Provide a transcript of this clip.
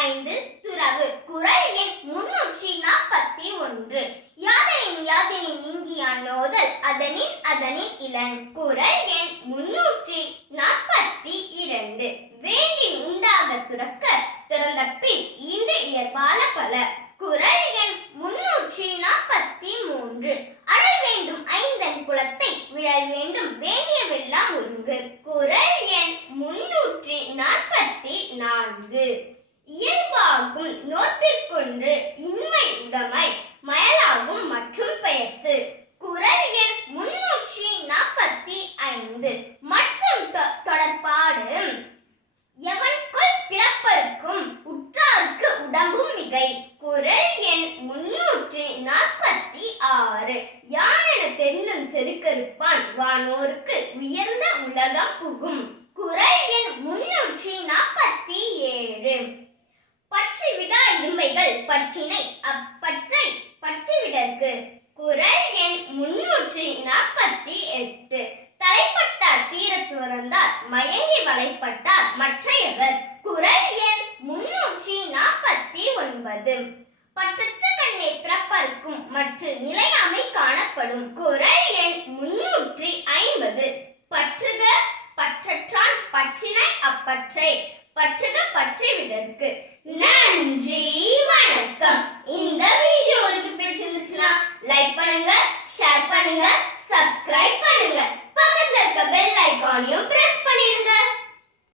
ஐந்து துறவு. குரல் எண் முன்னூற்றி நாற்பத்தி ஒன்று. யாதனின் யாதனின் நீங்கியான் நோதல்? அதனின் அதனின் இளன் குரல் எண் முன்னூற்றி நாற்பத்தி இரண்டு. வேண்டி உண்டாக துறக்க திறந்த பின் ஈண்டு இயற்பால பல. குரல் எண் முன்னூற்றி நாற்பத்தி மூன்று. அடல் வேண்டும் ஐந்தன் குலத்தை விழல் வேண்டும் வேண்டியவெல்லாம் ஒருங்கு குரல் எண் முன்னூற்றி நாற்பத்தி நான்கு. இயல்பாகும் நோற்பிற்கொன்று இன்மை உடைமை மயலாகும் மற்றும் பெயர்த்து. குரல் எண் முன்னூற்றி நாற்பத்தி ஐந்து. மற்றும் தொ- தொடர்பாடு. எவன்கொள் பிறப்பருக்கும் உற்றாருக்கு உடம்பும் மிகை. குரல் எண் முன்னூற்றி நாற்பத்தி ஆறு. யானென தென்னும் செருக்கருப்பான் வானோருக்கு உயர்ந்த உலகம் புகும் குரல் எண் முன்னூற்றி நாற்பத்தி ஏழு பற்றி விடா பற்றினை அப்பற்றை பற்றிவிடற்கு. குரல் எண் முன்னூற்றி நாற்பத்தி எட்டு. தலைப்பட்டார் தீர துறந்தார் மயங்கி வலைப்பட்டார் மற்றையவர். குரல் எண் முன்னூற்றி நாற்பத்தி ஒன்பது. பற்றற்ற கண்ணை பிறப்பருக்கும் மற்ற நிலையாமை காணப்படும் குரல் எண் முன்னூற்றி ஐம்பது பற்றுக பற்றற்றான் பற்றினை அப்பற்றை பற்றுக பற்றி விடற்கு நன்றி வணக்கம். இந்த வீடியோ உங்களுக்கு பிடிச்சிருந்துச்சுன்னா லைக் பண்ணுங்க ஷேர் பண்ணுங்க.